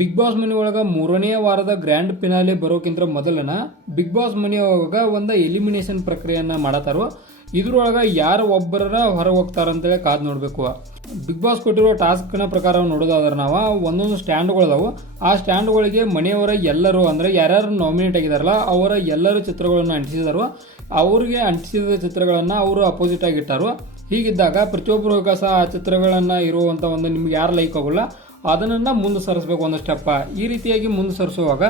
Big boss ಮನೆ ಒಳಗ ಮೂರನೇ ವಾರದ ಗ್ರ್ಯಾಂಡ್ ಫಿನಾಲೆ ಬರೋಕ್ಕಿಂತ ಮೊದಲನ ಬಿಗ್ ಬಾಸ್ ಮನೆ ಒಳಗ ಒಂದು ಎಲಿಮಿನೇಷನ್ ಪ್ರಕ್ರಿಯೆಯನ್ನು ಮಾಡತಾರೋ, ಇದ್ರೊಳಗ ಯಾರು ಒಬ್ಬರ ಹೊರ ಹೋಗ್ತಾರಂತೇಳಿ ಕಾದು ನೋಡಬೇಕು. ಬಿಗ್ ಬಾಸ್ ಕೊಟ್ಟಿರೋ ಟಾಸ್ಕ್ನ ಪ್ರಕಾರ ನೋಡೋದಾದ್ರೆ ನಾವು ಒಂದೊಂದು ಸ್ಟ್ಯಾಂಡ್ಗಳದಾವು ಆ ಸ್ಟ್ಯಾಂಡ್ಗಳಿಗೆ ಮನೆಯವರ ಎಲ್ಲರೂ ಅಂದರೆ ಯಾರ್ಯಾರು ನಾಮಿನೇಟ್ ಆಗಿದಾರಲ್ಲ, ಅವರ ಎಲ್ಲರೂ ಚಿತ್ರಗಳನ್ನು ಅಂಟಿಸಿದಾರೋ. ಅವರಿಗೆ ಅಂಟಿಸಿದ ಚಿತ್ರಗಳನ್ನು ಅವರು ಅಪೋಸಿಟ್ ಆಗಿ ಇಟ್ಟಾರು ಹೀಗಿದ್ದಾಗ ಪ್ರತಿಯೊಬ್ಬರು ಸಹ ಆ ಚಿತ್ರಗಳನ್ನು ಇರುವಂಥ ಒಂದು ನಿಮ್ಗೆ ಯಾರು ಲೈಕ್ ಆಗೋಲ್ಲ ಅದನ್ನ ಮುಂದೆ ಸರಿಸ್ಬೇಕು ಒಂದು ಸ್ಟೆಪ್ಪ ಈ ರೀತಿಯಾಗಿ ಮುಂದೆ ಸರಿಸುವಾಗ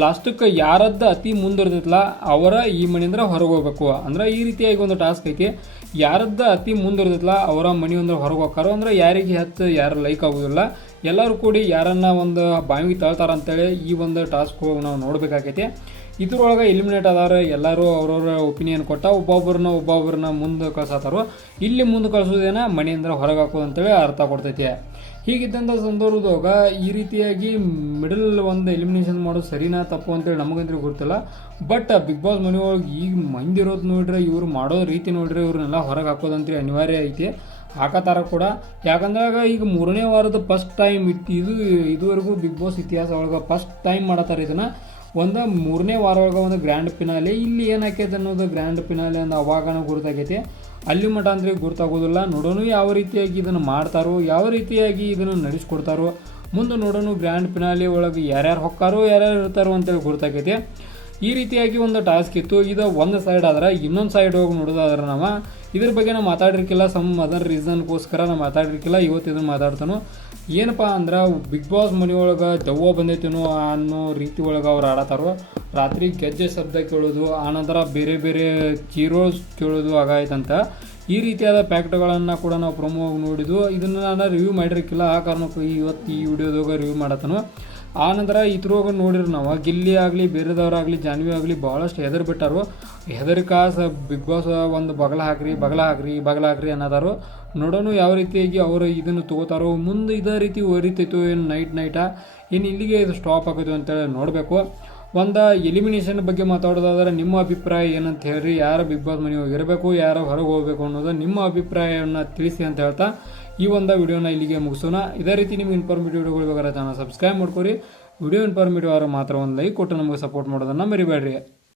ಲಾಸ್ಟಕ್ಕೆ ಯಾರದ್ದು ಅತಿ ಮುಂದಿರ್ತೈತಲ್ಲ, ಅವರ ಈ ಮನೆಯಿಂದ ಹೊರಗೆ ಹೋಗ್ಬೇಕು. ಅಂದ್ರೆ ಈ ರೀತಿಯಾಗಿ ಒಂದು ಟಾಸ್ಕ್ ಐತಿ. ಯಾರದ್ದು ಅತಿ ಮುಂದಿರ್ತೈತಲ್ಲ, ಅವರ ಮನೆಯಿಂದ ಹೊರಗೆ ಹೋಗ್ತಾರೋ ಅಂದ್ರೆ ಯಾರಿಗೆ ಹತ್ತು, ಯಾರು ಲೈಕ್ ಆಗೋದಿಲ್ಲ. ಎಲ್ಲರೂ ಕೂಡಿ ಯಾರನ್ನ ಒಂದು ಬಾವಿಗೆ ತಳ್ತಾರ ಅಂತೇಳಿ ಈ ಒಂದು ಟಾಸ್ಕ್ ನಾವು ನೋಡಬೇಕಾಗೈತಿ. ಇದ್ರೊಳಗೆ ಎಲಿಮಿನೇಟ್ ಆದರೆ ಎಲ್ಲರೂ ಅವ್ರವ್ರ ಒಪಿನಿಯನ್ ಕೊಟ್ಟ ಒಬ್ಬೊಬ್ಬರನ್ನ ಒಬ್ಬೊಬ್ಬರನ್ನ ಮುಂದೆ ಕಳ್ಸತ್ತಾರೋ ಇಲ್ಲಿ ಮುಂದೆ ಕಳ್ಸೋದೇನ ಮನೆಯಿಂದ ಹೊರಗೆ ಹಾಕೋದು ಅಂತೇಳಿ ಅರ್ಥ ಕೊಡ್ತೈತಿ. ಹೀಗಿದ್ದಂಥ ಸಂದರ್ಭದಾಗ ಈ ರೀತಿಯಾಗಿ ಮಿಡಲ್ ಒಂದು ಎಲಿಮಿನೇಷನ್ ಮಾಡೋದು ಸರಿನಾ ತಪ್ಪು ಅಂತೇಳಿ ನಮಗಂದ್ರೆ ಗೊತ್ತಿಲ್ಲ. ಬಟ್ ಬಿಗ್ ಬಾಸ್ ಮನೆ ಒಳಗೆ ಈಗ ಮಂದಿರೋದು ನೋಡ್ರೆ, ಇವ್ರು ಮಾಡೋ ರೀತಿ ನೋಡ್ರೆ ಇವ್ರನ್ನೆಲ್ಲ ಹೊರಗೆ ಹಾಕೋದಂತ್ರಿ ಅನಿವಾರ್ಯ ಐತಿ. ಹಾಕತಾರ ಕೂಡ. ಯಾಕಂದಾಗ ಈಗ ಮೂರನೇ ವಾರದ ಫಸ್ಟ್ ಟೈಮ್ ಇತ್ತು ಇದು, ಇದುವರೆಗೂ ಬಿಗ್ ಬಾಸ್ ಇತಿಹಾಸ ಒಳಗೆ ಫಸ್ಟ್ ಟೈಮ್ ಮಾಡತ್ತಾರ ಇದನ್ನ. ಒಂದು ಮೂರನೇ ವಾರ ಒಳಗೆ ಒಂದು ಗ್ರ್ಯಾಂಡ್ ಫಿನಾಲೆ ಇಲ್ಲಿ ಏನಾಕೈತೆ ಅನ್ನೋದು ಗ್ರ್ಯಾಂಡ್ ಪಿನಾಲೆ ಅಂದ ಅವಾಗನ ಗುರುತಾಗೈತಿ. ಅಲ್ಲಿ ಮಠ ಅಂದರೆ ಗುರುತಾಗೋದಿಲ್ಲ. ನೋಡೋಣ ಯಾವ ರೀತಿಯಾಗಿ ಇದನ್ನು ಮಾಡ್ತಾರೋ, ಯಾವ ರೀತಿಯಾಗಿ ಇದನ್ನು ನಡೆಸ್ಕೊಡ್ತಾರೋ, ಮುಂದೆ ನೋಡೋಣ ಗ್ರ್ಯಾಂಡ್ ಪಿನಾಲಿ ಒಳಗೆ ಯಾರ್ಯಾರು ಹೊಕ್ಕಾರೋ, ಯಾರ್ಯಾರು ಇರ್ತಾರೋ ಅಂತೇಳಿ ಗುರುತಾಗೈತಿ. ಈ ರೀತಿಯಾಗಿ ಒಂದು ಟಾಸ್ಕ್ ಇತ್ತು. ಇದು ಒಂದು ಸೈಡ್ ಆದ್ರೆ ಇನ್ನೊಂದು ಸೈಡ್ ಹೋಗಿ ನೋಡೋದಾದ್ರೆ ನಾವು ಇದ್ರ ಬಗ್ಗೆ ನಾವು ಮಾತಾಡಿರ್ಕಿಲ್ಲ. ಸಮ್ ಅದರ್ ರೀಸನ್ಗೋಸ್ಕರ ನಾವು ಮಾತಾಡಿರ್ಕಿಲ್ಲ. ಇವತ್ತು ಇದನ್ನು ಮಾತಾಡ್ತಾನು. ಏನಪ್ಪ ಅಂದ್ರೆ ಬಿಗ್ ಬಾಸ್ ಮನೆಯೊಳಗೆ ದೆವ್ವ ಬಂದೈತೇನೋ ಅನ್ನೋ ರೀತಿ ಒಳಗೆ ಅವ್ರು ಆಡತಾರೋ, ರಾತ್ರಿ ಗೆಜ್ಜೆ ಶಬ್ದ ಕೇಳೋದು, ಆನಂತರ ಬೇರೆ ಬೇರೆ ಚೀರೋಸ್ ಕೇಳೋದು ಆಗಾಯ್ತಂತ. ಈ ರೀತಿಯಾದ ಪ್ಯಾಕ್ಟ್ಗಳನ್ನು ಕೂಡ ನಾವು ಪ್ರಮೋ ನೋಡಿದ್ವು ಇದನ್ನು ನಾನು ರಿವ್ಯೂ ಮಾಡಿರಕ್ಕಿಲ್ಲ ಆ ಕಾರಣಕ್ಕೂ ಇವತ್ತು ಈ ವಿಡಿಯೋದಾಗ ರಿವ್ಯೂ ಮಾಡತ್ತನು. ಆ ನಂತರ ಇದ್ರೊಳಗೆ ನೋಡಿರಿ ನಾವು. ಗಿಲ್ಲಿ ಆಗಲಿ ಬೇರೆದವರಾಗಲಿ ಜಾನ್ವಿ ಆಗಲಿ ಭಾಳಷ್ಟು ಹೆದರ್ ಬಿಟ್ಟಾರು. ಹೆದರಿಕಾಸ ಬಿಗ್ ಬಾಸ್ ಒಂದು ಬಗಲ ಹಾಕ್ರಿ ಬಗಲ ಹಾಕ್ರಿ ಬಗಲ ಹಾಕ್ರಿ ಅನ್ನೋದಾರು. ನೋಡೋನು ಯಾವ ರೀತಿಯಾಗಿ ಅವರು ಇದನ್ನು ತಗೋತಾರೋ, ಮುಂದೆ ಇದೇ ರೀತಿ ಒರಿತೈತೋ ಏನು ನೈಟ್ ನೈಟಾ? ಏನು ಇಲ್ಲಿಗೆ ಇದು ಸ್ಟಾಪ್ ಆಗೋದು ಅಂತೇಳಿ ನೋಡಬೇಕು. ಒಂದು ಎಲಿಮಿನೇಷನ್ ಬಗ್ಗೆ ಮಾತಾಡೋದಾದ್ರೆ ನಿಮ್ಮ ಅಭಿಪ್ರಾಯ ಏನಂತ ಹೇಳ್ರಿ? ಯಾರು ಬಿಗ್ ಬಾಸ್ ಮನೆ ಇರಬೇಕು ಯಾರು ಹೊರಗೆ ಹೋಗಬೇಕು ಅನ್ನೋದು ನಿಮ್ಮ ಅಭಿಪ್ರಾಯವನ್ನು ತಿಳಿಸಿ ಅಂತ ಹೇಳ್ತಾ ಈ ಒಂದು ವಿಡಿಯೋನ ಇಲ್ಲಿಗೆ ಮುಗಿಸೋಣ. ಇದೇ ರೀತಿ ನಿಮ್ಗೆ ಇನ್ಫಾರ್ಮೇಟಿವ್ ವಿಡಿಯೋಗಳು ಬೇಕಾದ್ರೆ ಚಾನಲ್ ಸಬ್ಸ್ಕ್ರೈಬ್ ಮಾಡ್ಕೊರಿ. ವಿಡಿಯೋ ಇನ್ಫಾರ್ಮೇಟಿವ್ ಆದ್ರೆ ಮಾತ್ರ ಒಂದು ಲೈಕ್ ಕೊಟ್ಟು ನಮಗೆ ಸಪೋರ್ಟ್ ಮಾಡೋದನ್ನು ಮರಿಬೇಡ್ರಿ.